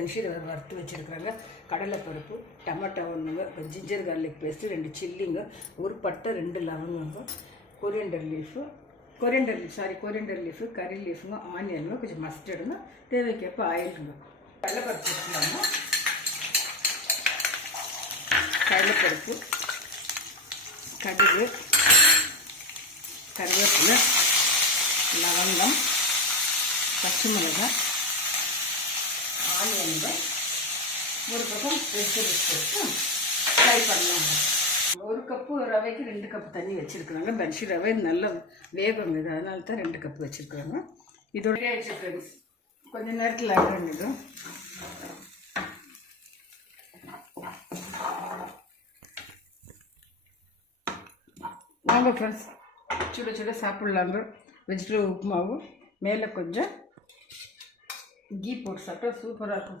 பென்ஷீரகை வறுத்து வச்சுருக்குறாங்க. கடலைப்பருப்பு, டமாட்டோ ஒன்றுங்க, ஜிஞ்சர் கார்லிக் பேஸ்ட்டு, 2 சில்லிங்க, ஒரு பட்டை, 2 லவங்கங்க, கொரியண்டர் லீஃபு, கறி லீஃபுங்க, ஆனியனுங்க, கொஞ்சம் மஸ்டர்டுங்க, தேவைக்கேற்ப ஆயிலுங்க. கடலைப்பருப்பு வச்சுக்கலாங்க. கடலைப்பருப்பு, கடுகு, கருவேப்பிலை, லவங்கம், பச்சை மிளகாய், ஆனியன்கள், ஒரு பக்கம் வெஜிடபிள்ஸ் போட்டு ஃப்ரை பண்ணலாங்க. 1 கப்பு ரவைக்கு 2 கப் தண்ணி வச்சுருக்குறாங்க. பன்ஷி ரவை நல்ல வேகம் இது, அதனால தான் 2 கப் வச்சுருக்குறாங்க. இதோட வச்சுருக்காங்க. கொஞ்சம் நேரத்தில் ஆகிடுது. வாங்க ஃப்ரெண்ட்ஸ், சுட சுட சாப்பிட்லாங்க. வெஜிடபிள் உப்புமாவும் மேலே கொஞ்சம் கீ போட்டு சாப்பிட்டா சூப்பராக இருக்கும்.